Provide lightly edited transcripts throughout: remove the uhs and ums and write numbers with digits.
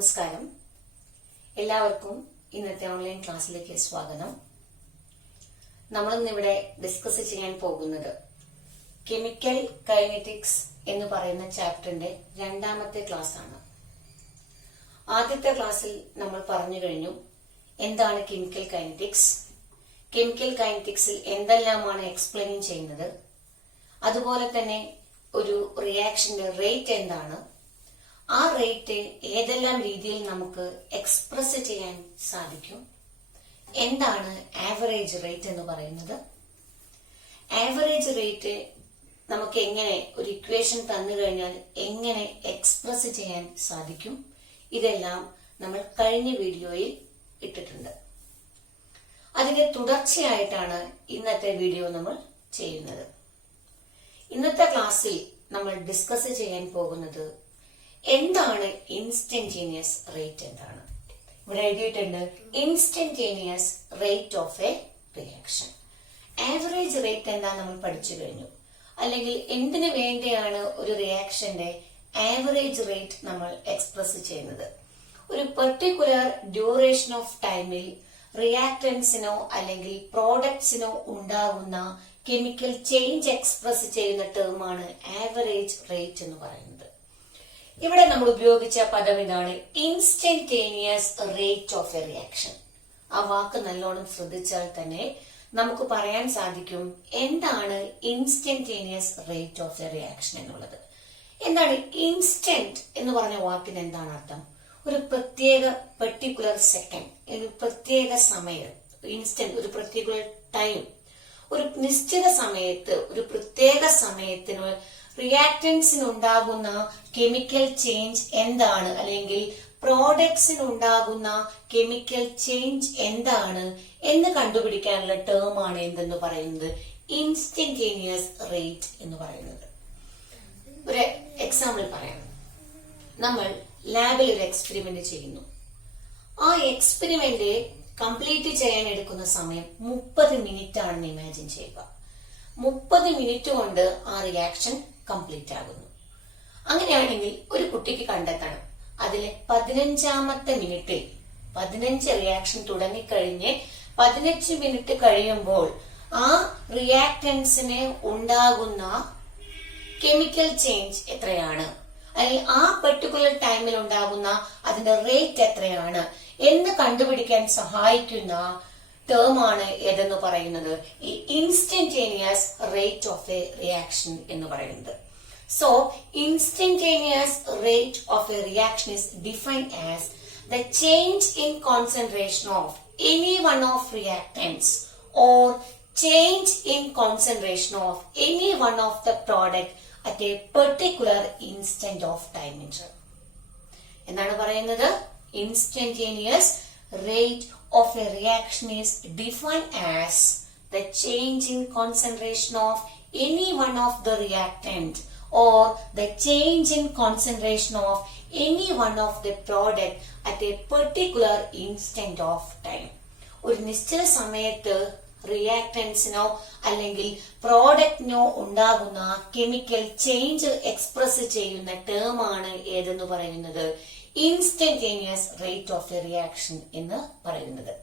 നമസ്കാരം. എല്ലാവർക്കും ഇന്നത്തെ ഓൺലൈൻ ക്ലാസ്സിലേക്ക് സ്വാഗതം. നമ്മളിന്നിവിടെ ഡിസ്കസ് ചെയ്യാൻ പോകുന്നത് കെമിക്കൽ കൈനറ്റിക്സ് എന്ന് പറയുന്ന ചാപ്റ്ററിന്റെ രണ്ടാമത്തെ ക്ലാസ് ആണ്. ആദ്യത്തെ ക്ലാസ്സിൽ നമ്മൾ പറഞ്ഞു കഴിഞ്ഞു എന്താണ് കെമിക്കൽ കൈനറ്റിക്സ്, കെമിക്കൽ കൈനറ്റിക്സിൽ എന്തെല്ലാമാണ് എക്സ്പ്ലെയിൻ ചെയ്യുന്നത്, അതുപോലെ തന്നെ ഒരു റിയാക്ഷന്റെ റേറ്റ് എന്താണ്, ആ റേറ്റ് ഏതെല്ലാം രീതിയിൽ നമുക്ക് എക്സ്പ്രസ് ചെയ്യാൻ സാധിക്കും, എന്താണ് ആവറേജ് റേറ്റ് എന്ന് പറയുന്നത്, ആവറേജ് റേറ്റ് നമുക്ക് എങ്ങനെ ഒരു ഇക്വേഷൻ തന്നു കഴിഞ്ഞാൽ എങ്ങനെ എക്സ്പ്രസ് ചെയ്യാൻ സാധിക്കും, ഇതെല്ലാം നമ്മൾ കഴിഞ്ഞ വീഡിയോയിൽ ഇട്ടിട്ടുണ്ട്. അതിന്റെ തുടർച്ചയായിട്ടാണ് ഇന്നത്തെ വീഡിയോ നമ്മൾ ചെയ്യുന്നത്. ഇന്നത്തെ ക്ലാസ്സിൽ നമ്മൾ ഡിസ്കസ് ചെയ്യാൻ പോകുന്നത് എന്താണ് ഇൻസ്റ്റന്റേനിയസ് റേറ്റ് എന്താണ്. ഇവിടെ എഴുതിയിട്ടുണ്ട് instantaneous rate of A reaction. Average rate എന്താ നമ്മൾ പഠിച്ചു കഴിഞ്ഞു. അല്ലെങ്കിൽ എന്തിനു വേണ്ടിയാണ് ഒരു റിയാക്ഷന്റെ ആവറേജ് റേറ്റ് നമ്മൾ എക്സ്പ്രസ് ചെയ്യുന്നത്? ഒരു പെർട്ടിക്കുലർ ഡ്യൂറേഷൻ ഓഫ് ടൈമിൽ റിയാക്ടൻസിനോ അല്ലെങ്കിൽ പ്രോഡക്ട്സിനോ ഉണ്ടാകുന്ന കെമിക്കൽ ചേഞ്ച് എക്സ്പ്രസ് ചെയ്യുന്ന ടേമാണ് ആവറേജ് റേറ്റ് എന്ന് പറയുന്നത്. ഇവിടെ നമ്മൾ ഉപയോഗിച്ച പദം ഇതാണ്, instantaneous rate of A reaction. ആ വാക്ക് നല്ലോണം ശ്രദ്ധിച്ചാൽ തന്നെ നമുക്ക് പറയാൻ സാധിക്കും എന്താണ് instantaneous rate of A reaction എന്നുള്ളത്. എന്താണ് ഇൻസ്റ്റന്റ് എന്ന് പറഞ്ഞ വാക്കിന് എന്താണ് അർത്ഥം? ഒരു പ്രത്യേക പെർട്ടിക്കുലർ സെക്കൻഡ്, ഒരു പ്രത്യേക സമയം, ഇൻസ്റ്റന്റ് ഒരു പെർട്ടിക്കുലർ ടൈം, ഒരു നിശ്ചിത സമയത്ത് ഒരു പ്രത്യേക സമയത്തിന് റിയാക്ടൻസിനുണ്ടാകുന്ന കെമിക്കൽ ചേഞ്ച് എന്താണ്, അല്ലെങ്കിൽ പ്രോഡക്ട്സിനുണ്ടാകുന്ന കെമിക്കൽ ചേഞ്ച് എന്താണ് എന്ന് കണ്ടുപിടിക്കാനുള്ള ടേം ആണ് എന്തെന്ന് പറയുന്നത് ഇൻസ്റ്റന്റേനിയസ് റേറ്റ് എന്ന് പറയുന്നത്. ഒരു എക്സാമ്പിൾ പറയാം. നമ്മൾ ലാബിൽ ഒരു എക്സ്പെരിമെന്റ് ചെയ്യുന്നു. ആ എക്സ്പെരിമെന്റ് കംപ്ലീറ്റ് ചെയ്യാൻ എടുക്കുന്ന സമയം 30 മിനിറ്റ് ആണെന്ന് ഇമാജിൻ ചെയ്യുക. 30 മിനിറ്റ് കൊണ്ട് ആ റിയാക്ഷൻ കംപ്ലീറ്റ് ആകുന്നു. അങ്ങനെയാണെങ്കിൽ ഒരു കുട്ടിക്ക് കണ്ടെത്തണം അതിലെ 15ാമത്തെ മിനിറ്റിൽ 15 റിയാക്ഷൻ തുടങ്ങിക്കഴിഞ്ഞ് 15 മിനിറ്റ് കഴിയുമ്പോൾ ആ റിയാക്ടൻസിന് ഉണ്ടാകുന്ന കെമിക്കൽ ചേഞ്ച് എത്രയാണ്, അല്ലെങ്കിൽ ആ പെർട്ടിക്കുലർ ടൈമിൽ ഉണ്ടാകുന്ന അതിന്റെ റേറ്റ് എത്രയാണ് എന്ന് കണ്ടുപിടിക്കാൻ സഹായിക്കുന്ന ടേമാണ് ഏതെന്ന് പറയുന്നത് ഈ instantaneous rate of A reaction എന്ന് പറയുന്നത്. So instantaneous rate of A reaction is defined as the change in concentration of any one of reactants or change in concentration of any one of the product at a particular instant of time interval. എന്താണ് പറയുന്നത്? Instantaneous rate of a reaction is defined as the change in concentration of any one of the reactant or the change in concentration of any one of the product at a particular instant of time. ഒരു നിശ്ചിത സമയത്ത് റിയാക്ടൻസിനോ അല്ലെങ്കിൽ പ്രോഡക്റ്റിനോ ഉണ്ടാകുന്ന chemical change express ചെയ്യുന്ന term ആണ് ഏതെന്ന് പറയുന്നത് instantaneous rate of A reaction എന്ന് പറയുന്നത്.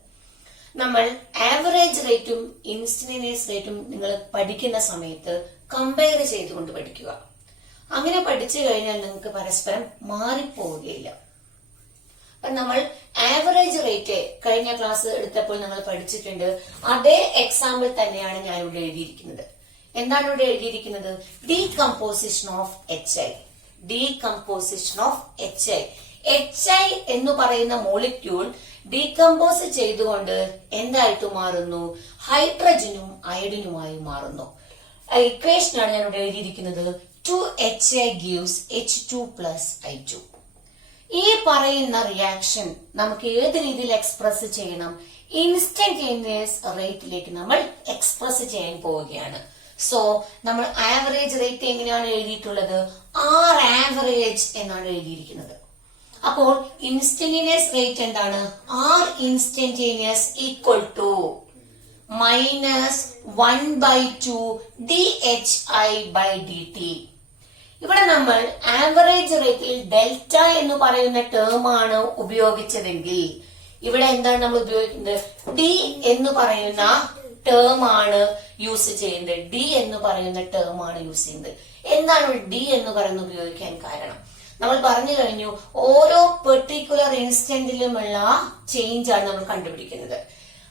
നമ്മൾ ആവറേജ് റേറ്റും ഇൻസ്റ്റന്റേനിയസ് റേറ്റും നിങ്ങൾ പഠിക്കുന്ന സമയത്ത് കമ്പയർ ചെയ്തുകൊണ്ട് പഠിക്കുക. അങ്ങനെ പഠിച്ചു കഴിഞ്ഞാൽ നിങ്ങൾക്ക് പരസ്പരം മാറിപ്പോവുകയില്ല. അപ്പൊ നമ്മൾ ആവറേജ് റേറ്റ് കഴിഞ്ഞ ക്ലാസ് എടുത്തപ്പോൾ നമ്മൾ പഠിച്ചിട്ടുണ്ട്. അതേ എക്സാമ്പിൾ തന്നെയാണ് ഞാൻ ഇവിടെ എഴുതിയിരിക്കുന്നത്. എന്താണ് ഇവിടെ എഴുതിയിരിക്കുന്നത്? Decomposition of HI. Decomposition of HI. HI എന്ന് പറയുന്ന മോളിക്യൂൾ ഡീകമ്പോസ് ചെയ്തുകൊണ്ട് എന്തായിട്ട് മാറുന്നു? ഹൈഡ്രജനും അയഡിനുമായി മാറുന്നു. ഇക്വേഷനാണ് ഞാൻ ഇവിടെ എഴുതിയിരിക്കുന്നത്. 2HI gives H2 plus I2. ഈ പറയുന്ന റിയാക്ഷൻ നമുക്ക് ഏത് രീതിയിൽ എക്സ്പ്രസ് ചെയ്യണം? ഇൻസ്റ്റന്റേനിയസ് റേറ്റിലേക്ക് നമ്മൾ എക്സ്പ്രസ് ചെയ്യാൻ പോവുകയാണ്. സോ നമ്മൾ ആവറേജ് റേറ്റ് എങ്ങനെയാണ് എഴുതിയിട്ടുള്ളത്? R ആവറേജ് എന്നാണ് എഴുതിയിരിക്കുന്നത്. അപ്പോൾ ഇൻസ്റ്റന്റേനിയസ് റേറ്റ് എന്താണ്? R instantaneous equal to -1/2 dHI by dt. ഇവിടെ നമ്മൾ ആവറേജ് റേറ്റിൽ ഡെൽറ്റ എന്ന് പറയുന്ന ടേം ആണ് ഉപയോഗിച്ചതെങ്കിൽ ഇവിടെ എന്താണ് നമ്മൾ ഉപയോഗിക്കുന്നത്? ഡി എന്ന് പറയുന്ന ടേം ആണ് യൂസ് ചെയ്യുന്നത്. ഡി എന്ന് പറയുന്ന ടേം ആണ് യൂസ് ചെയ്യുന്നത്. എന്താണ് ഡി എന്ന് പറയുന്നത് ഉപയോഗിക്കാൻ കാരണം? നമ്മൾ പറഞ്ഞു കഴിഞ്ഞു, ഓരോ പെർട്ടിക്കുലർ ഇൻസ്റ്റന്റിലുമുള്ള ചേഞ്ച് ആണ് നമ്മൾ കണ്ടുപിടിക്കുന്നത്.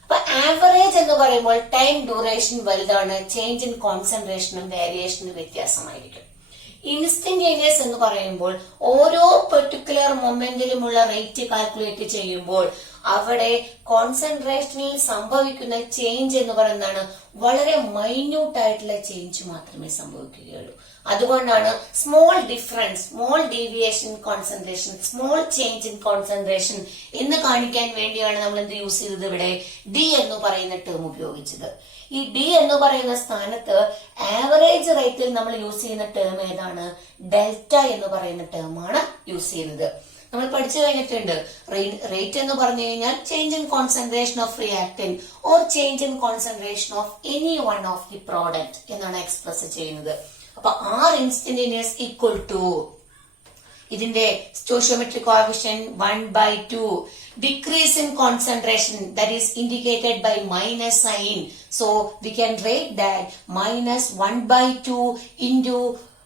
അപ്പൊ ആവറേജ് എന്ന് പറയുമ്പോൾ ടൈം ഡ്യൂറേഷൻ വലുതാണ്, ചേഞ്ച് ഇൻ കോൺസെൻട്രേഷനും വേരിയേഷനും വ്യത്യാസമായിരിക്കും. ഇൻസ്റ്റന്റേനിയസ് എന്ന് പറയുമ്പോൾ ഓരോ പെർട്ടിക്കുലർ മൊമെന്റിലുമുള്ള റേറ്റ് കാൽക്കുലേറ്റ് ചെയ്യുമ്പോൾ അവിടെ കോൺസെൻട്രേഷനിൽ സംഭവിക്കുന്ന ചേഞ്ച് എന്ന് പറയുന്നതാണ് വളരെ മൈന്യൂട്ട് ആയിട്ടുള്ള ചേഞ്ച് മാത്രമേ സംഭവിക്കുകയുള്ളൂ. അതുകൊണ്ടാണ് small difference, small deviation concentration, small change in concentration എന്ന് കാണിക്കാൻ വേണ്ടിയാണ് നമ്മൾ എന്ത് യൂസ് ചെയ്തത്? ഇവിടെ ഡി എന്ന് പറയുന്ന ടേം ഉപയോഗിച്ചത്. ഈ ഡി എന്ന് പറയുന്ന സ്ഥാനത്ത് ആവറേജ് റേറ്റിൽ നമ്മൾ യൂസ് ചെയ്യുന്ന ടേം ഏതാണ്? ഡെൽറ്റ എന്ന് പറയുന്ന ടേം ആണ് യൂസ് ചെയ്യുന്നത്. നമ്മൾ പഠിച്ചു കഴിഞ്ഞിട്ടുണ്ട്, റേറ്റ് എന്ന് പറഞ്ഞു കഴിഞ്ഞാൽ change in concentration of reactant or change in concentration of any one of the product എന്നാണ് എക്സ്പ്രസ് ചെയ്യുന്നത്. അപ്പൊ ആർ ഇൻസ്റ്റന്റേനിയസ് ഈക്വൽ ടു ഇതിന്റെ stoichiometric coefficient 1/2, decrease in concentration that is indicated by minus sign. So we can write that minus 1/2 into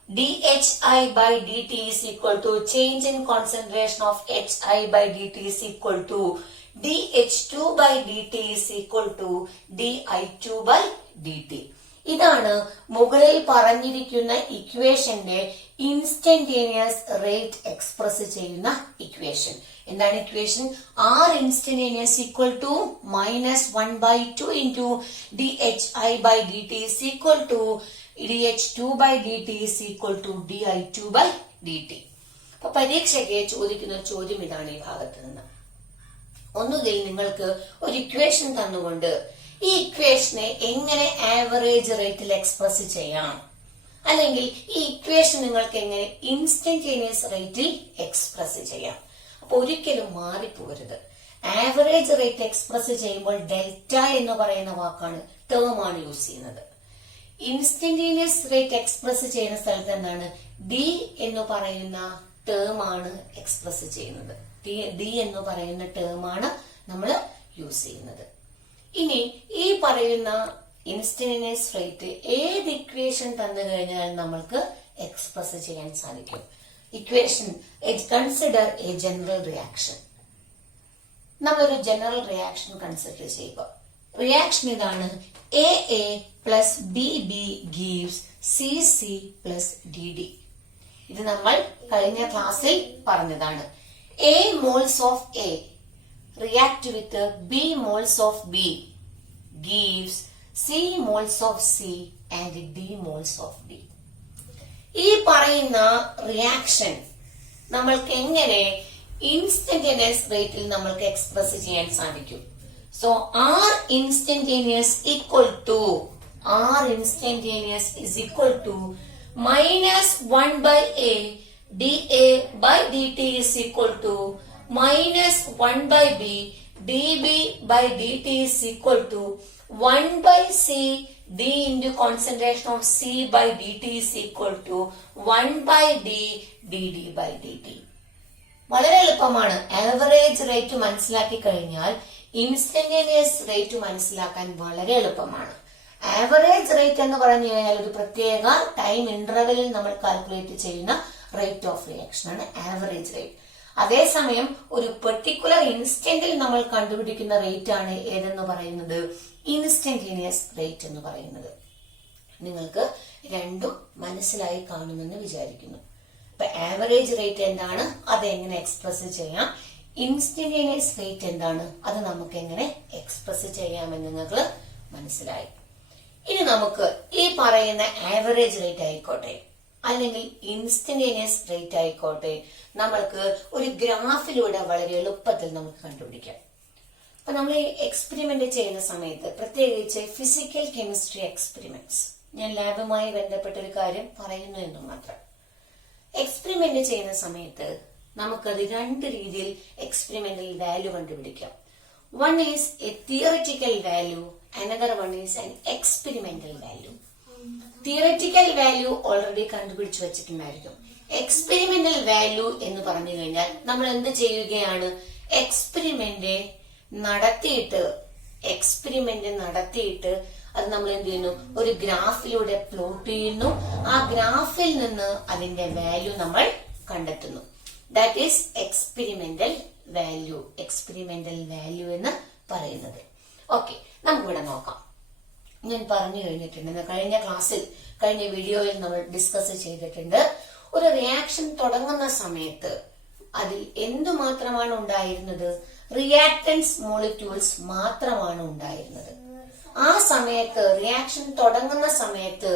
dHI by dt is equal to change in concentration of HI by dt is equal to dH2 by dt is equal to dI2 by dt. ഇതാണ് മുകളിൽ പറഞ്ഞിരിക്കുന്ന ഇക്വേഷന്റെ instantaneous rate express ചെയ്യുന്ന equation. എന്താണ് equation? R instantaneous equal to minus 1/2 into dHI by dt is equal to dH2 by dt is equal to dI2 by dt. അപ്പൊ പരീക്ഷയ്ക്ക് ചോദിക്കുന്ന ഒരു ചോദ്യം ഇതാണ് ഈ ഭാഗത്ത് നിന്ന്. ഒന്നുകിൽ നിങ്ങൾക്ക് ഒരു ഇക്വേഷൻ തന്നുകൊണ്ട് ഈ ഇക്വേഷനെ എങ്ങനെ ആവറേജ് റേറ്റിൽ എക്സ്പ്രസ് ചെയ്യാം, അല്ലെങ്കിൽ ഈ ഇക്വേഷൻ നിങ്ങൾക്ക് എങ്ങനെ ഇൻസ്റ്റന്റേനിയസ് റേറ്റിൽ എക്സ്പ്രസ് ചെയ്യാം. അപ്പൊ ഒരിക്കലും മാറിപ്പോകരുത്. ആവറേജ് റേറ്റ് എക്സ്പ്രസ് ചെയ്യുമ്പോൾ ഡെൽറ്റ എന്ന് പറയുന്ന വാക്കാണ്, ടേം ആണ് യൂസ് ചെയ്യുന്നത്. ഇൻസ്റ്റന്റേനിയസ് റേറ്റ് എക്സ്പ്രസ് ചെയ്യുന്ന സ്ഥലത്ത് എന്താണ്? ഡി എന്ന് പറയുന്ന ടേം ആണ് എക്സ്പ്രസ് ചെയ്യുന്നത്. ഡി എന്ന് പറയുന്ന ടേം ആണ് നമ്മൾ യൂസ് ചെയ്യുന്നത്. ഇനി ഈ പറയുന്ന ഇൻസ്റ്റന്റേനിയസ് റേറ്റ് ഏത് ഇക്വേഷൻ തന്നു കഴിഞ്ഞാൽ നമ്മൾക്ക് എക്സ്പ്രസ് ചെയ്യാൻ സാധിക്കും? Equation consider A general reaction. നമ്മളൊരു ജനറൽ റിയാക്ഷൻ കൺസിഡർ ചെയ്യുക. റിയാക്ഷൻ ഇതാണ്: A plus B gives C plus D. ഇത് നമ്മൾ കഴിഞ്ഞ ക്ലാസ്സിൽ പറഞ്ഞതാണ്. A moles of A react with B moles of B gives C moles of C and D moles of D. ഈ പറയുന്ന reaction നമ്മൾക്ക് എങ്ങനെ ഇൻസ്റ്റന്റേനിയസ് റേറ്റിൽ നമ്മൾക്ക് എക്സ്പ്രസ് ചെയ്യാൻ സാധിക്കും? So R instantaneous is equal to minus 1/A dA by dt is equal to minus 1/B dB by dt is equal to 1/C d into concentration of C by dt is equal to 1/D dd by dt. വളരെ എളുപ്പമാണ്. Average rate മനസ്സിലാക്കി കഴിഞ്ഞാൽ instantaneous rate മനസ്സിലാക്കാൻ വളരെ എളുപ്പമാണ്. Average rate എന്ന് പറഞ്ഞു കഴിഞ്ഞാൽ ഒരു പ്രത്യേക ടൈം ഇന്റർവെലിൽ നമ്മൾ കാൽക്കുലേറ്റ് ചെയ്യുന്ന റേറ്റ് ഓഫ് റിയാക്ഷൻ ആണ് ആവറേജ് റേറ്റ്. അതേസമയം ഒരു പെർട്ടിക്കുലർ ഇൻസ്റ്റന്റിൽ നമ്മൾ കണ്ടുപിടിക്കുന്ന റേറ്റ് ആണ് ഏതെന്ന് പറയുന്നത്? ഇൻസ്റ്റന്റേനിയസ് റേറ്റ് എന്ന് പറയുന്നത്. നിങ്ങൾക്ക് രണ്ടും മനസ്സിലായി കാണുമെന്ന് വിചാരിക്കുന്നു. അപ്പൊ ആവറേജ് റേറ്റ് എന്താണ്, അത് എങ്ങനെ എക്സ്പ്രസ് ചെയ്യാം, ഇൻസ്റ്റന്റേനിയസ് റേറ്റ് എന്താണ്, അത് നമുക്ക് എങ്ങനെ എക്സ്പ്രസ് ചെയ്യാമെന്ന് നിങ്ങൾക്ക് മനസ്സിലായി. ഇനി നമുക്ക് ഈ പറയുന്ന ആവറേജ് റേറ്റ് ആയിക്കോട്ടെ അല്ലെങ്കിൽ ഇൻസ്റ്റന്റേനിയസ് റേറ്റ് ആയിക്കോട്ടെ നമ്മൾക്ക് ഒരു ഗ്രാഫിലൂടെ വളരെ എളുപ്പത്തിൽ നമുക്ക് കണ്ടുപിടിക്കാം. അപ്പൊ നമ്മൾ ഈ എക്സ്പെരിമെന്റ് ചെയ്യുന്ന സമയത്ത്, പ്രത്യേകിച്ച് ഫിസിക്കൽ കെമിസ്ട്രി എക്സ്പെരിമെന്റ്സ്, ഞാൻ ലാബുമായി ബന്ധപ്പെട്ട ഒരു കാര്യം പറയുന്നു എന്ന് മാത്രം. എക്സ്പെരിമെന്റ് ചെയ്യുന്ന സമയത്ത് നമുക്കത് രണ്ട് രീതിയിൽ എക്സ്പെരിമെന്റൽ വാല്യൂ കണ്ടുപിടിക്കാം. One is A theoretical value, another one is an experimental value. Theoretical value already കണ്ടുപിടിച്ചു വെച്ചിട്ടുണ്ടായിരിക്കും. എക്സ്പെരിമെന്റൽ വാല്യൂ എന്ന് പറഞ്ഞു കഴിഞ്ഞാൽ നമ്മൾ എന്ത് ചെയ്യുകയാണ്? എക്സ്പെരിമെന്റ് നടത്തിയിട്ട് അത് നമ്മൾ എന്ത് ചെയ്യുന്നു? ഒരു ഗ്രാഫിലൂടെ പ്ലോട്ട് ചെയ്യുന്നു. ആ ഗ്രാഫിൽ നിന്ന് അതിന്റെ വാല്യൂ നമ്മൾ കണ്ടെത്തുന്നു. ദാറ്റ് ഈസ് എക്സ്പെരിമെന്റൽ വാല്യൂ എന്ന് പറയുന്നത്. ഓക്കെ, നമുക്കിവിടെ നോക്കാം. ഞാൻ പറഞ്ഞു കഴിഞ്ഞിട്ടുണ്ട്, കഴിഞ്ഞ വീഡിയോയിൽ നമ്മൾ ഡിസ്കസ് ചെയ്തിട്ടുണ്ട്. ഒരു റിയാക്ഷൻ തുടങ്ങുന്ന സമയത്ത് അതിൽ എന്തുമാത്രമാണ് ഉണ്ടായിരുന്നത്? റിയാക്ടൻസ് മോളിക്യൂൾസ് മാത്രമാണ് ഉണ്ടായിരുന്നത്. ആ സമയത്ത് റിയാക്ഷൻ തുടങ്ങുന്ന സമയത്ത്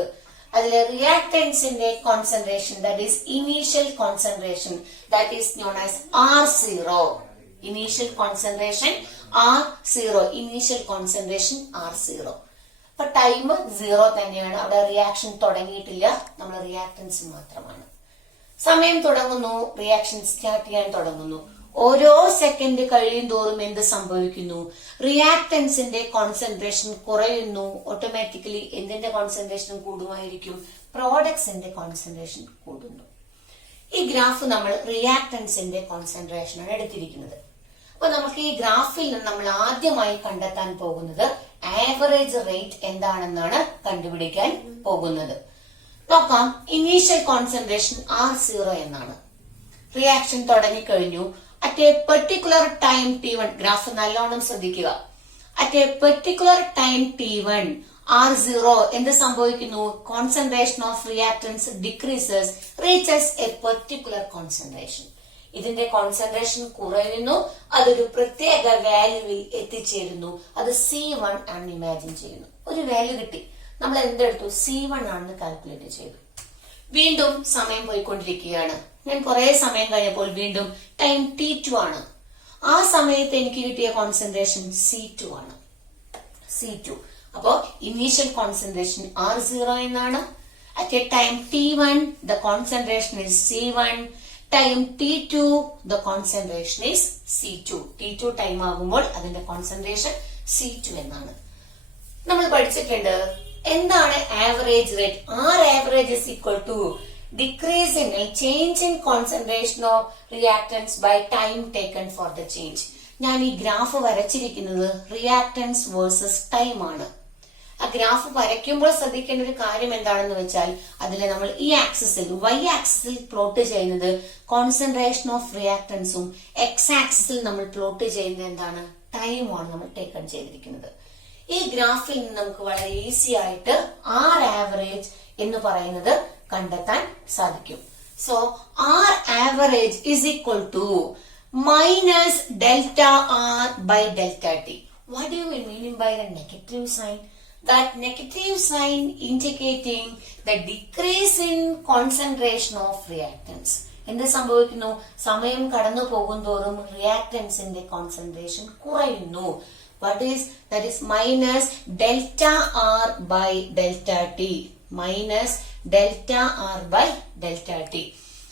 അതിലെ റിയാക്ടൻസിന്റെ concentration, that is initial concentration, that is known as R0. Initial concentration R0. അപ്പൊ ടൈം 0 തന്നെയാണ്. അവിടെ റിയാക്ഷൻ തുടങ്ങിയിട്ടില്ല, നമ്മൾ റിയാക്ടൻസ് മാത്രമാണ്. സമയം തുടങ്ങുന്നു, റിയാക്ഷൻ സ്റ്റാർട്ട് ചെയ്യാൻ തുടങ്ങുന്നു. ഓരോ സെക്കൻഡ് കഴിയും തോറും എന്ത് സംഭവിക്കുന്നു? റിയാക്ടൻസിന്റെ കോൺസെൻട്രേഷൻ കുറയുന്നു. ഓട്ടോമാറ്റിക്കലി എന്തിന്റെ കോൺസെൻട്രേഷൻ കൂടുമായിരിക്കും? പ്രോഡക്ട്സിന്റെ കോൺസെൻട്രേഷൻ കൂടുന്നു. ഈ ഗ്രാഫ് നമ്മൾ റിയാക്ടൻസിന്റെ കോൺസെൻട്രേഷൻ ആണ് എടുത്തിരിക്കുന്നത്. അപ്പൊ നമുക്ക് ഈ ഗ്രാഫിൽ നിന്ന് നമ്മൾ ആദ്യമായി കണ്ടെത്താൻ പോകുന്നത് ആവറേജ് റേറ്റ് എന്താണെന്നാണ് കണ്ടുപിടിക്കാൻ പോകുന്നത്. നോക്കാം. ഇനീഷ്യൽ കോൺസെൻട്രേഷൻ R0 എന്നാണ്. റിയാക്ഷൻ തുടങ്ങിക്കഴിഞ്ഞു. At A particular time T1, graph നല്ലോണം ശ്രദ്ധിക്കുക. At A particular time T1 R0 എന്ത് സംഭവിക്കുന്നു? Concentration of reactance decreases, reaches A particular concentration. ഇതിന്റെ കോൺസെൻട്രേഷൻ കുറയുന്നു, അതൊരു പ്രത്യേക വാല്യൂവിൽ എത്തിച്ചേരുന്നു. അത് C1 ആണെന്ന് ഇമാജിൻ ചെയ്യുന്നു. ഒരു വാല്യൂ കിട്ടി, നമ്മൾ എന്തെടുത്തു? C1 ആണെന്ന് കാൽക്കുലേറ്റ് ചെയ്തു. വീണ്ടും സമയം പോയിക്കൊണ്ടിരിക്കുകയാണ്. ഞാൻ കുറെ സമയം കഴിഞ്ഞപ്പോൾ വീണ്ടും ടൈം T2 ആണ്. ആ സമയത്ത് എനിക്ക് കിട്ടിയ കോൺസെൻട്രേഷൻ C2 ആണ്. അപ്പോ ഇനീഷ്യൽ കോൺസെൻട്രേഷൻ R0 എന്നാണ്. At A time T1 the concentration is C1. Time T2 the concentration is C2. T2 time ആകുമ്പോൾ അതിന്റെ കോൺസെൻട്രേഷൻ C2 എന്നാണ്. നമ്മൾ പഠിച്ചിട്ടുണ്ട് എന്താണ് average rate. R average is equal to decrease in change in concentration of reactants by time taken for the change. ഞാൻ ഈ graph വരച്ചിരിക്കുന്നത് reactance versus time ആണ്. ആ ഗ്രാഫ് വരയ്ക്കുമ്പോൾ ശ്രദ്ധിക്കേണ്ട ഒരു കാര്യം എന്താണെന്ന് വെച്ചാൽ അതിൽ നമ്മൾ ഈ ആക്സിസിൽ Y ആക്സിസിൽ പ്ലോട്ട് ചെയ്യുന്നത് കോൺസെൻട്രേഷൻ ഓഫ് റിയാക്ടൻസും X ആക്സിസിൽ നമ്മൾ പ്ലോട്ട് ചെയ്യുന്നത് എന്താണ്? ടൈമാണ് നമ്മൾ ടേക്കൺ ചെയ്തിരിക്കുന്നത്. ഈ ഗ്രാഫിൽ നിന്ന് നമുക്ക് വളരെ ഈസി ആയിട്ട് R ആവറേജ് എന്ന് പറയുന്നത് കണ്ടെത്താൻ സാധിക്കും. So R average is equal to minus delta R by delta T. What do you mean by the negative sign? That negative sign indicating the decrease in concentration of reactants. എന്ത് സംഭവിക്കുന്നു? സമയം കടന്നു പോകുന്തോറും റിയാക്ടൻസിന്റെ concentration കുറയുന്നു. What is that? Is minus delta R by delta T. Minus delta R by delta T.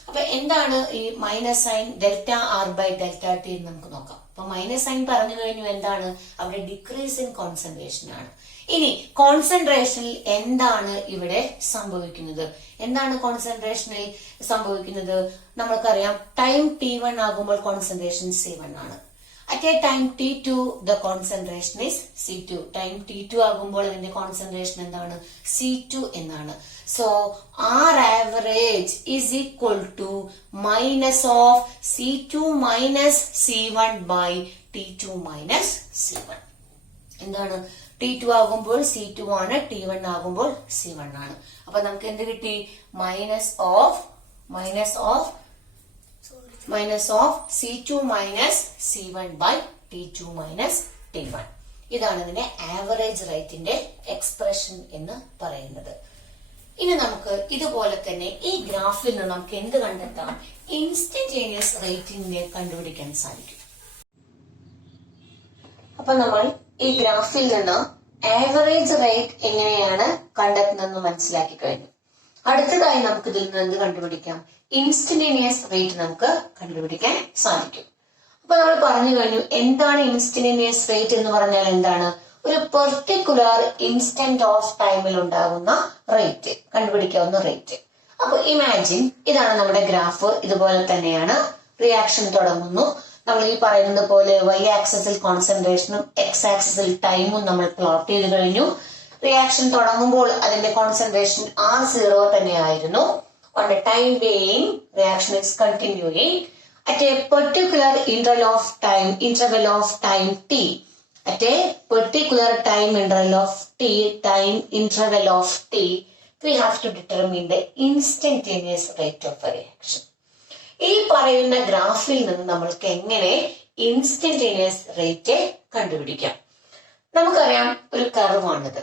അപ്പൊ എന്താണ് ഈ minus sign delta R by delta T എന്ന് നമുക്ക് നോക്കാം. അപ്പൊ മൈനസ് സൈൻ പറഞ്ഞു കഴിഞ്ഞു എന്താണ്? അവിടെ ഡിക്രീസ് ഇൻ കോൺസെൻട്രേഷൻ ആണ്. ഇനി കോൺസെൻട്രേഷനിൽ എന്താണ് ഇവിടെ സംഭവിക്കുന്നത്? എന്താണ് കോൺസെൻട്രേഷനിൽ സംഭവിക്കുന്നത്? നമ്മൾക്കറിയാം ടൈം T1 ആകുമ്പോൾ കോൺസെൻട്രേഷൻ C1 ആണ്. At a time T2 the concentration is C2. Time T2 ആകുമ്പോൾ അതിന്റെ കോൺസെൻട്രേഷൻ എന്താണ്? C2 എന്നാണ്. So R average is equal to minus of C2 minus C1 by T2 minus C1. എന്താണ്? T2 ആകുമ്പോൾ C2 ആണ്, T1 ആകുമ്പോൾ C1 ആണ്. അപ്പൊ നമുക്ക് എന്ത് കിട്ടി? Minus of C2 minus C1 by T2 minus T1. ഇതാണ് ഇതിന്റെ ആവറേജ് റേറ്റിന്റെ എക്സ്പ്രഷൻ എന്ന് പറയുന്നത്. ഇനി നമുക്ക് ഇതുപോലെ തന്നെ ഈ ഗ്രാഫിൽ നിന്ന് നമുക്ക് എന്ത് കണ്ടെത്താം? ഇൻസ്റ്റന്റേനിയസ് റേറ്റിനെ കണ്ടുപിടിക്കാൻ സാധിക്കും. അപ്പൊ നമ്മൾ ഈ ഗ്രാഫിൽ നിന്ന് ആവറേജ് റേറ്റ് എങ്ങനെയാണ് കണ്ടെത്തുന്നതെന്ന് മനസ്സിലാക്കി കഴിഞ്ഞു. അടുത്തതായി നമുക്ക് ഇതിൽ നിന്ന് എന്ത് കണ്ടുപിടിക്കാം? ഇൻസ്റ്റന്റേനിയസ് റേറ്റ് നമുക്ക് കണ്ടുപിടിക്കാൻ സാധിക്കും. അപ്പൊ നമ്മൾ പറഞ്ഞു കഴിഞ്ഞു എന്താണ് ഇൻസ്റ്റന്റേനിയസ് റേറ്റ് എന്ന് പറഞ്ഞാൽ എന്താണ്? ഒരു പെർട്ടിക്കുലർ ഇൻസ്റ്റന്റ് ഓഫ് ടൈമിൽ ഉണ്ടാകുന്ന റേറ്റ്, കണ്ടുപിടിക്കാവുന്ന റേറ്റ്. അപ്പൊ ഇമാജിൻ ഇതാണ് നമ്മുടെ ഗ്രാഫ്. ഇതുപോലെ തന്നെയാണ് റിയാക്ഷൻ തുടങ്ങുന്നു. നമ്മൾ ഈ പറയുന്നത് പോലെ y ആക്സിസിൽ കോൺസെൻട്രേഷനും x ആക്സിസിൽ ടൈമും നമ്മൾ പ്ലോട്ട് ചെയ്ത് കഴിഞ്ഞു. റിയാക്ഷൻ തുടങ്ങുമ്പോൾ അതിന്റെ കോൺസെൻട്രേഷൻ R0 തന്നെയായിരുന്നു. On the time being, reaction is continuing at a particular interval of time t. At a particular time interval of t, we have to determine the instantaneous rate of a reaction. ഈ പറയുന്ന ഗ്രാഫിൽ നിന്ന് നമ്മൾക്ക് എങ്ങനെ instantaneous rate കണ്ടുപിടിക്കാം? നമുക്കറിയാം, ഒരു കർവാണിത്.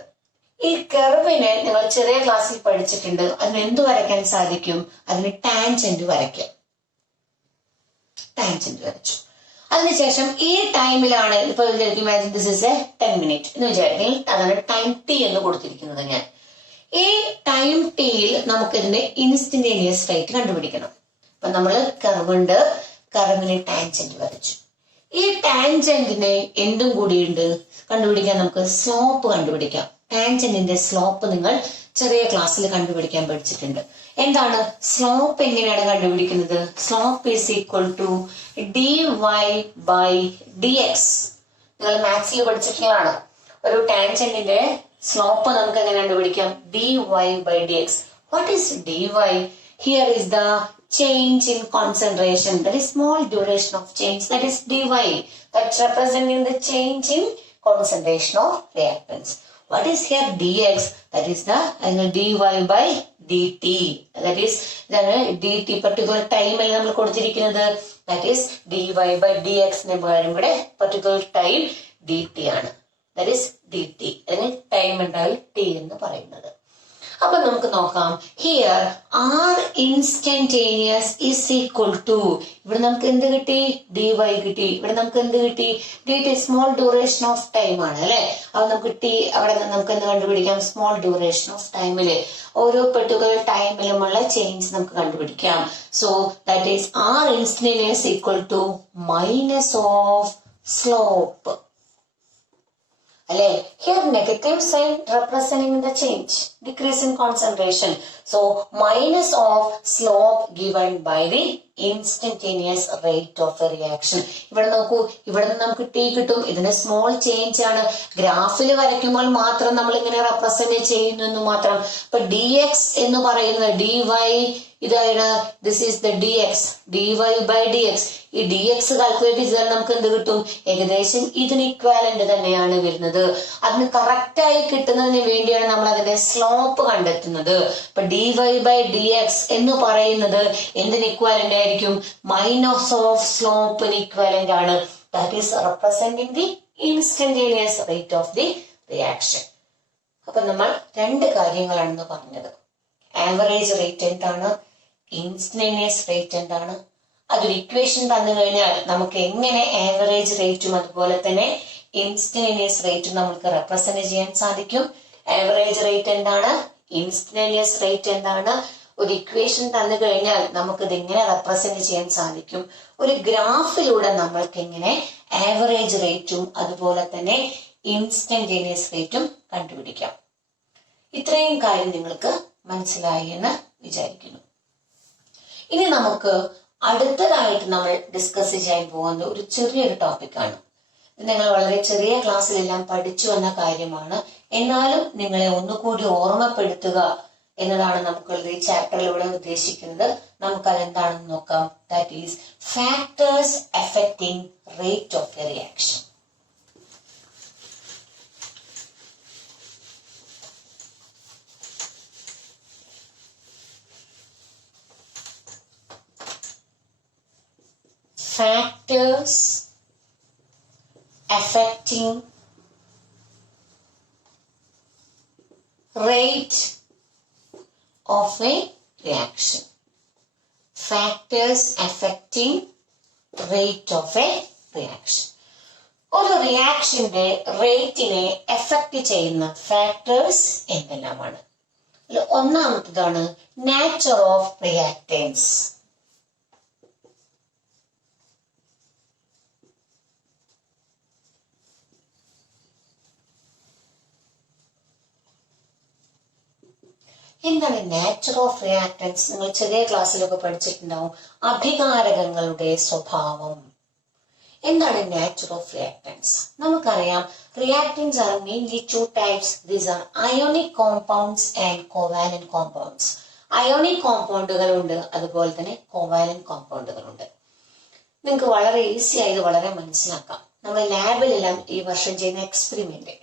ഈ കർവിനെ നിങ്ങൾ ചെറിയ ക്ലാസ്സിൽ പഠിച്ചിട്ടുണ്ട്. അതിന് എന്ത് വരയ്ക്കാൻ സാധിക്കും? അതിന് ടാൻജന്റ് വരയ്ക്കാം. ടാൻജന്റ് വരച്ചു. അതിനുശേഷം ഈ ടൈമിലാണ്, ഇപ്പൊ imagine this is A 10 minute എന്ന് വിചാരിക്കും. അതാണ് ടൈം ടി എന്ന് കൊടുത്തിരിക്കുന്നത്. ഞാൻ ഈ ടൈം ടിയിൽ നമുക്ക് ഇതിന്റെ ഇൻസ്റ്റന്റേനിയസ് റേറ്റ് കണ്ടുപിടിക്കണം. അപ്പൊ നമ്മള് കർവുണ്ട്, കർവിന് ടാൻജന്റ് വരച്ചു. ഈ ടാൻജന്റിനെ എന്തും കൂടിയുണ്ട് കണ്ടുപിടിക്കാൻ നമുക്ക് സ്ലോപ്പ് കണ്ടുപിടിക്കാം. ടാൻജന്റിന്റെ സ്ലോപ്പ് നിങ്ങൾ ചെറിയ ക്ലാസ്സിൽ കണ്ടുപിടിക്കാൻ പഠിച്ചിട്ടുണ്ട്. എന്താണ് സ്ലോപ്പ്? എങ്ങനെയാണ് കണ്ടുപിടിക്കുന്നത്? Slope is equal to dy/dx. നിങ്ങൾ മാത്സിൽ പഠിച്ചിട്ടുള്ളതാണ്. ഒരു ടാൻജന്റിന്റെ സ്ലോപ്പ് നമുക്ക് എങ്ങനെ കണ്ടുപിടിക്കാം? dy/dx. What is dy? Here is the change in concentration, that is small duration of change, that is dy. That's representing the change in concentration of reactants. What is here dx? That is the dy/dt. That is the dt particular time il nammal kodutirikunathu. That is dy/dx ne pagaram ivide particular time dt aanu. That is dt. adine time endaal t ennu parayunnathu. അപ്പൊ നമുക്ക് നോക്കാം. Here R instantaneous is equal to, ഇവിടെ നമുക്ക് എന്ത് കിട്ടി? dy കിട്ടി. ഇവിടെ നമുക്ക് എന്ത് കിട്ടി? dt small duration of time ആണ് അല്ലെ. അപ്പൊ നമുക്ക് ടി അവിടെ നമുക്ക് എന്ത് കണ്ടുപിടിക്കാം? സ്മോൾ ഡ്യൂറേഷൻ ഓഫ് ടൈമില് ഓരോ പെർട്ടിക്കുലർ ടൈമിലുമുള്ള ചേഞ്ച് നമുക്ക് കണ്ടുപിടിക്കാം. So that is R instantaneous equal to minus of slope അല്ലെ. Here negative sign representing the change, decrease in concentration. So minus of slope given by the instantaneous rate of a reaction. ഇവിടെ നോക്കൂ, ഇവിടെ നിന്ന് നമുക്ക് T കിട്ടും. ഇതിന് small change ആണ്. ഗ്രാഫിൽ വരയ്ക്കുമ്പോൾ മാത്രം നമ്മൾ ഇങ്ങനെ റെപ്രസെന്റ് ചെയ്യുന്നു എന്ന് മാത്രം. ഇപ്പൊ dx എന്ന് പറയുന്നത് dy, ഇതാണ് this is the dx, dy/dx. ഈ dx കാൽക്കുലേറ്റ് ചെയ്താൽ നമുക്ക് എന്ത് കിട്ടും? ഏകദേശം ഇതിന് ഇക്വാലന്റ് തന്നെയാണ് വരുന്നത്. അതിന് കറക്റ്റ് ആയി കിട്ടുന്നതിന് വേണ്ടിയാണ് നമ്മൾ അതിന്റെ സ്ലോപ്പ് കണ്ടെത്തുന്നത്. ഇപ്പൊ dy/dx എന്ന് പറയുന്നത് എന്തിന് ഇക്വാലന്റ് ആയിരിക്കും? മൈനസ് ഓഫ് സ്ലോപ്പിന് ഇക്വാലന്റ് ആണ്. That is representing the instantaneous rate of the reaction. അപ്പൊ നമ്മൾ രണ്ട് കാര്യങ്ങളാണെന്ന് പറഞ്ഞത്. ആവറേജ് റേറ്റ് എന്താണ്? ഇൻസ്റ്റന്റേനിയസ് റേറ്റ് എന്താണ്? അതൊരു ഇക്വേഷൻ തന്നു കഴിഞ്ഞാൽ നമുക്ക് എങ്ങനെ ആവറേജ് റേറ്റും അതുപോലെ തന്നെ ഇൻസ്റ്റന്റേനിയസ് റേറ്റും നമുക്ക് റെപ്രസെന്റ് ചെയ്യാൻ സാധിക്കും. ആവറേജ് റേറ്റ് എന്താണ്? ഇൻസ്റ്റന്റേനിയസ് റേറ്റ് എന്താണ്? ഒരു ഇക്വേഷൻ തന്നു കഴിഞ്ഞാൽ നമുക്ക് ഇത് എങ്ങനെ റെപ്രസെന്റ് ചെയ്യാൻ സാധിക്കും? ഒരു ഗ്രാഫിലൂടെ നമ്മൾക്ക് എങ്ങനെ ആവറേജ് റേറ്റും അതുപോലെ തന്നെ ഇൻസ്റ്റന്റേനിയസ് റേറ്റും കണ്ടുപിടിക്കാം. ഇത്രയും കാര്യം നിങ്ങൾക്ക് മനസ്സിലായി എന്ന് വിചാരിക്കുന്നു. ഇനി നമുക്ക് അടുത്തതായിട്ട് നമ്മൾ ഡിസ്കസ് ചെയ്യാൻ പോകുന്നത് ഒരു ചെറിയൊരു ടോപ്പിക്കാണ്. നിങ്ങൾ വളരെ ചെറിയ ക്ലാസ്സിലെല്ലാം പഠിച്ചു വന്ന കാര്യമാണ്. എന്നാലും നിങ്ങളെ ഒന്നുകൂടി ഓർമ്മപ്പെടുത്തുക എന്നതാണ് നമുക്കുള്ളത് ഈ ചാപ്റ്ററിലൂടെ ഉദ്ദേശിക്കുന്നത്. നമുക്കതെന്താണെന്ന് നോക്കാം. That is factors affecting rate of A reaction. Factors affecting rate of a reaction. Factors affecting rate of a reaction. ഒരു റിയാക്ഷന്റെ റേറ്റിനെ എഫക്ട് ചെയ്യുന്ന ഫാക്ടേഴ്സ് എന്തെല്ലാമാണ്? ഒന്നാമത്തേതാണ് നാച്ചർ ഓഫ് റിയാക്ടൻസ്. എന്താണ് നാച്ചർ ഓഫ് റിയാക്ടൻസ്? നിങ്ങൾ ചെറിയ ക്ലാസ്സിലൊക്കെ പഠിച്ചിട്ടുണ്ടാവും. അഭികാരകങ്ങളുടെ സ്വഭാവം. എന്താണ് നാച്ചർ ഓഫ് റിയാക്ടൻസ്? നമുക്കറിയാം, reactants are mainly two types. These are ionic compounds and covalent compounds. Ionic കോമ്പൗണ്ടുകളുണ്ട്, അതുപോലെ തന്നെ കോവാലന്റ് കോമ്പൗണ്ടുകളുണ്ട്. നിങ്ങൾക്ക് വളരെ ഈസി ആയത് വളരെ മനസ്സിലാക്കാം. നമ്മൾ ലാബിലെല്ലാം ഈ വർഷം ചെയ്യുന്ന experiment,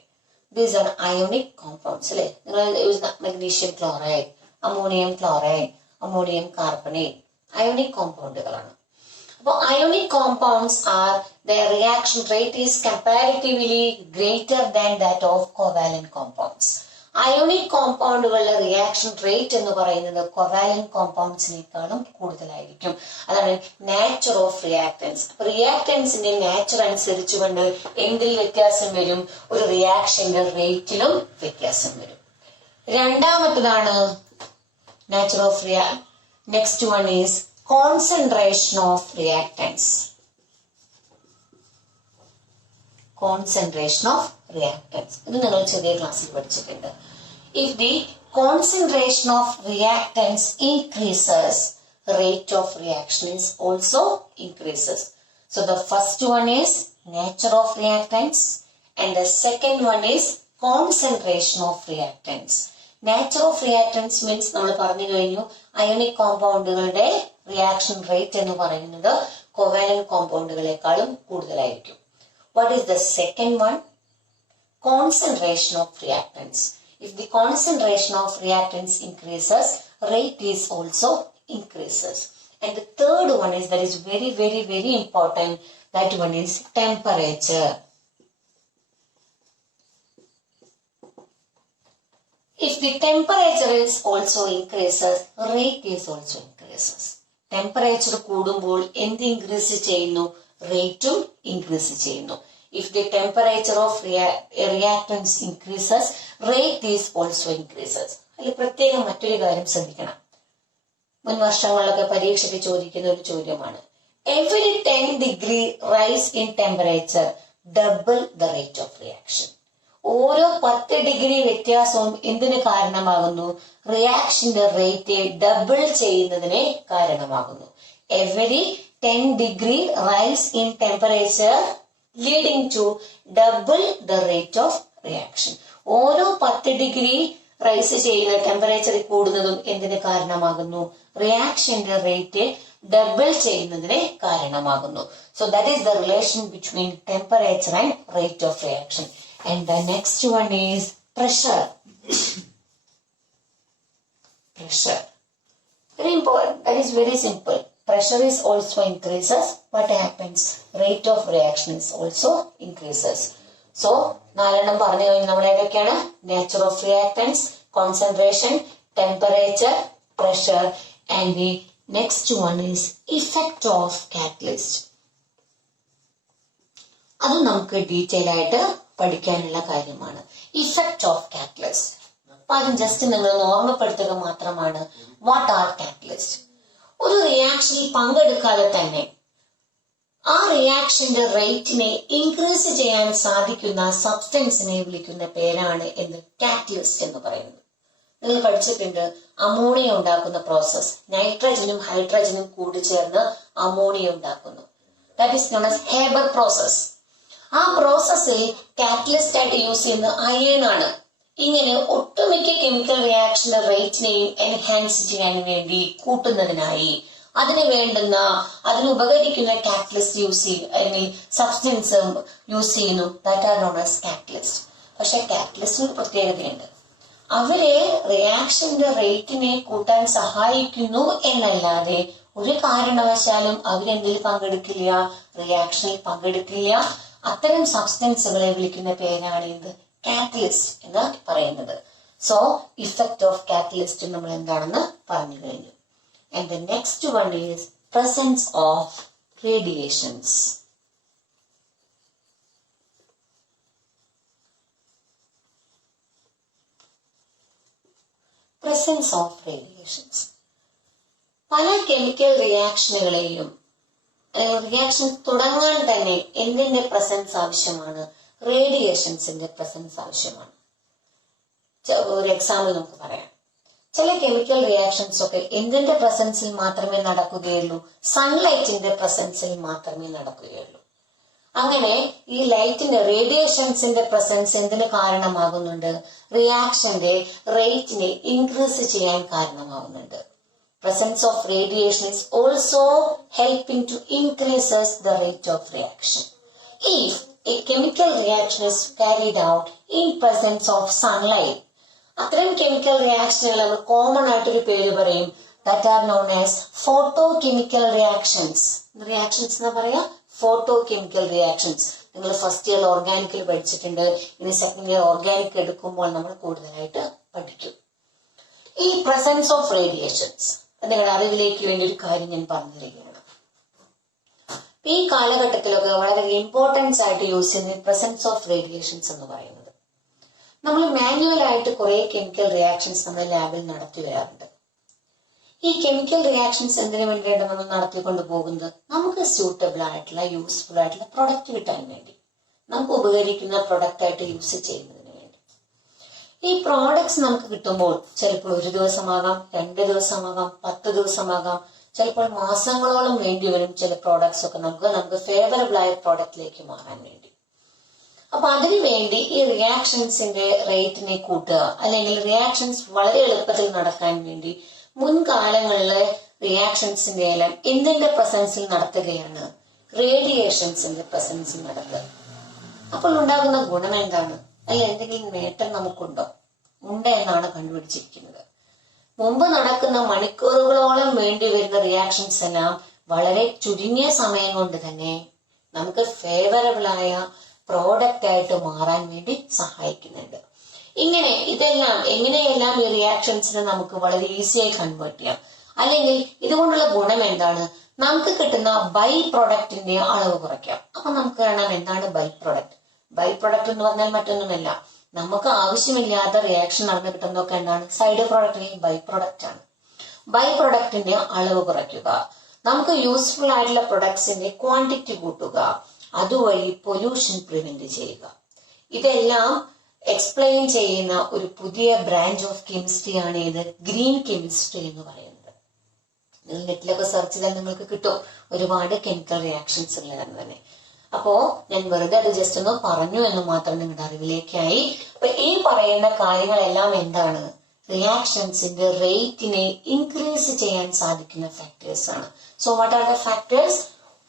these are ionic compounds അല്ലെ. നിങ്ങൾ magnesium chloride, ammonium chloride, ammonium carbonate ionic കോമ്പൗണ്ടുകളാണ്. അപ്പോൾ ionic compounds are their reaction rate is comparatively greater than that of covalent compounds. Ionic കോമ്പൗണ്ടുകളുടെ റിയാക്ഷൻ റേറ്റ് എന്ന് പറയുന്നത് കോവാലന്റ് കോമ്പൗണ്ട്സിനേക്കാളും കൂടുതലായിരിക്കും. അതാണ് നാച്ചർ ഓഫ് റിയാക്ടൻസ്. റിയാക്ടൻസിന്റെ നാച്ചർ അനുസരിച്ചുകൊണ്ട് എന്തിൽ വ്യത്യാസം വരും? ഒരു റിയാക്ഷന്റെ റേറ്റിലും വ്യത്യാസം വരും. രണ്ടാമത്തതാണ് nature of next one is concentration of reactants. Concentration of reactants ഇത് നിങ്ങൾ ചെറിയ ക്ലാസ്സിൽ പഠിച്ചിട്ടുണ്ട്. If the concentration of reactants increases, rate of reaction is also increases. So the first one is nature of reactants and the second one is concentration of reactants. Nature of reactants means നമ്മൾ പറഞ്ഞു കഴിഞ്ഞു, ionic കോമ്പൗണ്ടുകളുടെ reaction rate എന്ന് പറയുന്നത് covalent കോമ്പൗണ്ടുകളെക്കാളും കൂടുതലായിരിക്കും. What is the second one? Concentration of reactants. If the concentration of reactants increases, rate is also increases. And the third one is, that is very, very, very important, that one is temperature. If the temperature is also increases, rate is also increases. Temperature കൂടുമ്പോൾ എന്ത് increase ചെയ്യുന്നു? റേറ്റും increase ചെയ്യുന്നു. If the temperature of reactants increases, rate is also increases. അതിൽ പ്രത്യേകം മറ്റൊരു കാര്യം ശ്രദ്ധിക്കണം. മുൻ വർഷങ്ങളിലൊക്കെ പരീക്ഷയ്ക്ക് ചോദിക്കുന്ന ഒരു ചോദ്യമാണ്. Every 10 degree rise in temperature, double the rate of reaction. ഓരോ 10 ഡിഗ്രി വ്യത്യാസവും എന്തിന് കാരണമാകുന്നു? റിയാക്ഷന്റെ റേറ്റ് ഡബിൾ ചെയ്യുന്നതിന് കാരണമാകുന്നു. Every 10 degree rise in temperature leading to double the rate of reaction. ഓരോ 10 ഡിഗ്രി റൈസ് ചെയ്യുന്ന ടെമ്പറേച്ചർ കൂടുന്നതും എന്തിന് കാരണമാകുന്നു? റിയാക്ഷന്റെ റേറ്റ് ഡബിൾ ചെയ്യുന്നതിന് കാരണമാകുന്നു. So that is the relation between temperature and rate of reaction. And the next one is pressure. Pressure. Very important. That is very simple. Pressure is also increases. What happens? Rate of reaction is also increases. So, നാലെണ്ണം പറഞ്ഞു കഴിഞ്ഞാൽ നമ്മൾ ഏതൊക്കെയാണ്? Nature of reactants, concentration, temperature, pressure, and the next one is effect of catalyst. അത് നമുക്ക് detail ആയിട്ട് പഠിക്കാനുള്ള കാര്യമാണ്. Effect of catalyst. അത് ജസ്റ്റ് നിങ്ങൾ ഓർമ്മപ്പെടുത്തുക മാത്രമാണ്. What are catalyst? ഒരു റിയാക്ഷനിൽ പങ്കെടുക്കാതെ തന്നെ ആ റിയാക്ഷന്റെ റേറ്റിനെ ഇൻക്രീസ് ചെയ്യാൻ സാധിക്കുന്ന സബ്സ്റ്റൻസിനെ വിളിക്കുന്ന പേരാണ് എന്ത്? കാറ്റലിസ്റ്റ് എന്ന് പറയുന്നത്. നിങ്ങൾ പഠിച്ചിട്ടുണ്ട്, അമോണിയ ഉണ്ടാക്കുന്ന പ്രോസസ്. നൈട്രജനും ഹൈഡ്രജനും കൂടി ചേർന്ന് അമോണിയ ഉണ്ടാക്കുന്നു. That is known as Haber process. ആ പ്രോസസ്സിൽ കാറ്റലിസ്റ്റ് ആയിട്ട് യൂസ് ചെയ്യുന്നത് അയൺ ആണ്. ഇങ്ങനെ ഒട്ടുമിക്ക കെമിക്കൽ റിയാക്ഷന്റെ റേറ്റിനെയും എൻഹാൻസ് ചെയ്യാൻ വേണ്ടി കൂട്ടുന്നതിനായി അതിന് ഉപകരിക്കുന്ന കാറ്റലിസ്റ്റ് യൂസ് ചെയ്യും, അല്ലെങ്കിൽ സബ്സ്റ്റൻസ് യൂസ് ചെയ്യുന്നു. That are known as catalyst. പക്ഷെ കാറ്റലിസ്റ്റിന് ഒരു പ്രത്യേകതയുണ്ട്. അവര് റിയാക്ഷന്റെ റേറ്റിനെ കൂട്ടാൻ സഹായിക്കുന്നു എന്നല്ലാതെ ഒരു കാരണവശാലും അവരെന്തിൽ പങ്കെടുക്കില്ല? റിയാക്ഷനിൽ പങ്കെടുക്കില്ല. അത്തരം സബ്സ്റ്റൻസുകളെ വിളിക്കുന്ന പേരാണ് ഇത് കാറ്റലിസ്റ്റ് എന്ന് പറയുന്നത്. സോ ഇഫക്റ്റ് ഓഫ് കാറ്റലിസ്റ്റ് നമ്മൾ എന്താണെന്ന് പറഞ്ഞു കഴിഞ്ഞു. And the next one is presence of radiations. Presence of radiations. പല കെമിക്കൽ റിയാക്ഷനുകളെയും റിയാക്ഷൻ തുടങ്ങാൻ തന്നെ എന്തിന്റെ പ്രസൻസ് ആവശ്യമാണ്? റേഡിയേഷൻസിന്റെ പ്രസൻസ് ആവശ്യമാണ്. ഒരു എക്സാമ്പിൾ നമുക്ക് പറയാം. ചില കെമിക്കൽ റിയാക്ഷൻസ് ഒക്കെ എന്തിന്റെ പ്രസൻസിൽ മാത്രമേ നടക്കുകയുള്ളൂ? സൺലൈറ്റിന്റെ പ്രസൻസിൽ മാത്രമേ നടക്കുകയുള്ളൂ. അങ്ങനെ ഈ ലൈറ്റിന്റെ റേഡിയേഷൻസിന്റെ പ്രസൻസ് എന്തിന് കാരണമാകുന്നുണ്ട്? റിയാക്ഷന്റെ റേറ്റിനെ ഇൻക്രീസ് ചെയ്യാൻ കാരണമാകുന്നുണ്ട്. Presence of radiation is also helping to increases the rate of reaction. If a chemical reaction is carried out in presence of sunlight, അത്തരം കെമിക്കൽ റിയാക്ഷനുകൾ നമ്മൾ കോമൺ ആയിട്ടൊരു പേര് പറയും. That are known as photochemical reactions. Reactions എന്ന് പറയാ photochemical reactions. നിങ്ങൾ first year ഓർഗാനിക്കിൽ പഠിച്ചിട്ടുണ്ട്. ഇനി സെക്കൻഡ് ഇയർ ഓർഗാനിക് എടുക്കുമ്പോൾ നമ്മൾ കൂടുതലായിട്ട് പഠിക്കും. ഈ പ്രസൻസ് ഓഫ് റേഡിയേഷൻസ് നിങ്ങളുടെ അറിവിലേക്ക് വേണ്ടി ഒരു കാര്യം ഞാൻ പറഞ്ഞു തരികയാണ്. ഈ കാലഘട്ടത്തിലൊക്കെ വളരെ ഇമ്പോർട്ടൻസ് ആയിട്ട് യൂസ് ചെയ്യുന്ന പ്രസൻസ് ഓഫ് റേഡിയേഷൻസ് എന്ന് പറയുന്നത്, നമ്മൾ മാനുവൽ ആയിട്ട് കുറെ കെമിക്കൽ റിയാക്ഷൻസ് നമ്മൾ ലാബിൽ നടത്തി വരാറുണ്ട്. ഈ കെമിക്കൽ റിയാക്ഷൻസ് എന്തിനു വേണ്ടിയാണ് നമ്മൾ നടത്തിക്കൊണ്ട് പോകുന്നത്? നമുക്ക് സ്യൂട്ടബിൾ ആയിട്ടുള്ള യൂസ്ഫുൾ ആയിട്ടുള്ള പ്രൊഡക്റ്റ് കിട്ടാൻ വേണ്ടി, നമുക്ക് ഉപകരിക്കുന്ന പ്രൊഡക്റ്റ് ആയിട്ട് യൂസ് ചെയ്യുന്നതിന് വേണ്ടി. ഈ പ്രോഡക്ട്സ് നമുക്ക് കിട്ടുമ്പോൾ ചിലപ്പോൾ ഒരു ദിവസമാകാം, 2 ദിവസമാകാം, 10 ദിവസമാകാം, ചിലപ്പോൾ മാസങ്ങളോളം വേണ്ടി വരും ചില പ്രോഡക്ട്സ് ഒക്കെ നമുക്ക് ഫേവറബിൾ ആയ പ്രോഡക്റ്റിലേക്ക് മാറാൻ വേണ്ടി. അപ്പൊ അതിനു വേണ്ടി ഈ റിയാക്ഷൻസിന്റെ റേറ്റിനെ കൂട്ടുക, അല്ലെങ്കിൽ റിയാക്ഷൻസ് വളരെ എളുപ്പത്തിൽ നടക്കാൻ വേണ്ടി മുൻകാലങ്ങളിലെ റിയാക്ഷൻസിന്റെ എല്ലാം എന്തിന്റെ പ്രസൻസിൽ നടത്തുകയാണ്? റേഡിയേഷൻസിന്റെ പ്രസൻസിൽ നടത്തുക. അപ്പോൾ ഉണ്ടാകുന്ന ഗുണം എന്താണ്? അല്ല എന്തെങ്കിലും നേട്ടം നമുക്കുണ്ടോ? ഉണ്ട് എന്നാണ് കണ്ടുപിടിച്ചിരിക്കുന്നത്. മുമ്പ് നടക്കുന്ന മണിക്കൂറുകളോളം വേണ്ടി വരുന്ന റിയാക്ഷൻസ് എല്ലാം വളരെ ചുരുങ്ങിയ സമയം കൊണ്ട് തന്നെ നമുക്ക് ഫേവറബിൾ ആയ പ്രോഡക്റ്റ് ആയിട്ട് മാറാൻ വേണ്ടി സഹായിക്കുന്നുണ്ട്. ഇങ്ങനെ എങ്ങനെയെല്ലാം ഈ റിയാക്ഷൻസിനെ നമുക്ക് വളരെ ഈസിയായി കൺവേർട്ട് ചെയ്യാം, അല്ലെങ്കിൽ ഇതുകൊണ്ടുള്ള ഗുണം എന്താണ്? നമുക്ക് കിട്ടുന്ന ബൈ പ്രൊഡക്റ്റിന്റെ അളവ് കുറയ്ക്കാം. അപ്പൊ നമുക്ക് കാണാം എന്താണ് ബൈ പ്രൊഡക്റ്റ്. ബൈ പ്രൊഡക്റ്റ് എന്ന് പറഞ്ഞാൽ മറ്റൊന്നുമല്ല, നമുക്ക് ആവശ്യമില്ലാത്ത റിയാക്ഷൻ നടന്നു കിട്ടുന്നതൊക്കെ എന്താണ്? സൈഡ് പ്രോഡക്റ്റ് അല്ലെങ്കിൽ ബൈ പ്രൊഡക്റ്റ് ആണ്. ബൈ പ്രൊഡക്റ്റിന്റെ അളവ് കുറയ്ക്കുക, നമുക്ക് യൂസ്ഫുൾ ആയിട്ടുള്ള പ്രൊഡക്ട്സിന്റെ ക്വാണ്ടിറ്റി കൂട്ടുക, അതുവഴി പൊല്യൂഷൻ പ്രിവെന്റ് ചെയ്യുക. ഇതെല്ലാം എക്സ്പ്ലെയിൻ ചെയ്യുന്ന ഒരു പുതിയ ബ്രാഞ്ച് ഓഫ് കെമിസ്ട്രി ആണ് ഇത് ഗ്രീൻ കെമിസ്ട്രി എന്ന് പറയുന്നത്. നിങ്ങൾ നെറ്റിലൊക്കെ സെർച്ച് ചെയ്താൽ നിങ്ങൾക്ക് കിട്ടും ഒരുപാട് കെമിക്കൽ റിയാക്ഷൻസ് ഉള്ളതെന്ന് തന്നെ. അപ്പോ ഞാൻ വെറുതെ അത് ജസ്റ്റ് ഒന്ന് പറഞ്ഞു എന്ന് മാത്രം നിങ്ങളുടെ അറിവിലേക്കായി. അപ്പൊ ഈ പറയുന്ന കാര്യങ്ങളെല്ലാം എന്താണ്? റിയാക്ഷൻസിന്റെ റേറ്റിനെ ഇൻക്രീസ് ചെയ്യാൻ സാധിക്കുന്ന ഫാക്ടേഴ്സ് ആണ്. So what are the factors?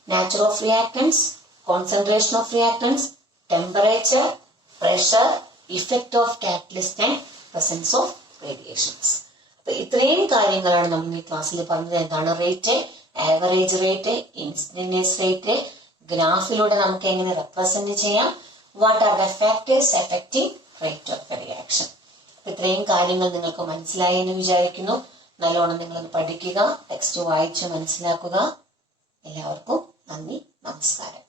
Nature of reactance, concentration of reactants, temperature, pressure, effect of catalyst and presence of radiations. അപ്പൊ ഇത്രയും കാര്യങ്ങളാണ് നമ്മൾ ഈ ക്ലാസ്സിൽ പറഞ്ഞത്. എന്താണ് rate? Average rate, instantaneous rate, ഗ്രാഫിലൂടെ നമുക്ക് എങ്ങനെ റെപ്രസെന്റ് ചെയ്യാം, what are the factors affecting rate of reaction. അപ്പൊ ഇത്രയും കാര്യങ്ങൾ നിങ്ങൾക്ക് മനസ്സിലായി എന്ന് വിചാരിക്കുന്നു. നല്ലോണം നിങ്ങളത് പഠിക്കുക, ടെക്സ്റ്റ് വായിച്ച് മനസ്സിലാക്കുക. എല്ലാവർക്കും നന്ദി, നമസ്കാരം.